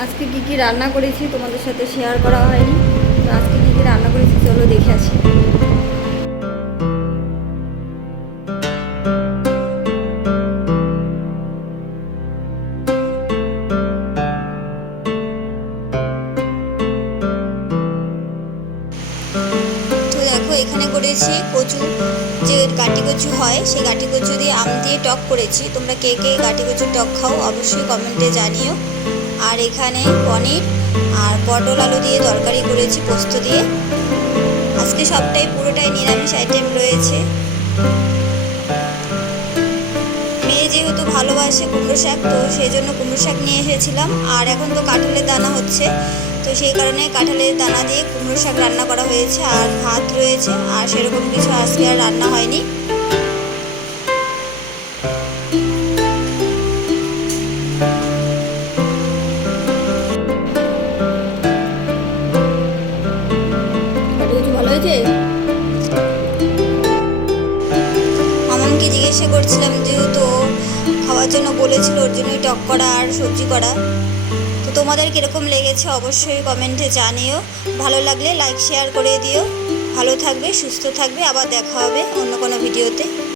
আজকে কি কি রান্না করেছি তোমাদের সাথে শেয়ার করা হয়নি। তো আজকে কি কি রান্না করেছি চলো দেখে আসি। এখানে করেছি কচু, যে গাটি কচু হয়, সেই গাটি কচু দিয়ে আম দিয়ে টক করেছি। তোমরা কে কে গাটি কচুর টক খাও অবশ্যই কমেন্টে জানিও। আর এখানে পনির আর পটল আলু দিয়ে তরকারি করেছি, পোস্ত দিয়ে। আজকে সবটাই পুরোটাই নিরামিষ আইটেম রয়েছে। মেয়ে যেহেতু ভালোবাসে কুমড়ো শাক, তো সেই জন্য কুমড়ো শাক নিয়ে এসেছিলাম। আর এখন তো কাঁঠালের দানা হচ্ছে, তো সেই কারণে কাঁঠালের দানা দিয়ে কুমড়ো শাক রান্না করা হয়েছে। আর ভাত রয়েছে, আর সেরকম কিছু আজকে আর রান্না হয়নি। মামনকে জিজ্ঞাসা করছিলাম যেহেতু তো খাওয়ার জন্য বলেছিল ওর জন্যই টক করা আর সবজি করা। তো তোমাদের কীরকম লেগেছে অবশ্যই কমেন্টে জানিও। ভালো লাগলে লাইক শেয়ার করে দিও। ভালো থাকবে, সুস্থ থাকবে। আবার দেখা হবে অন্য কোনো ভিডিওতে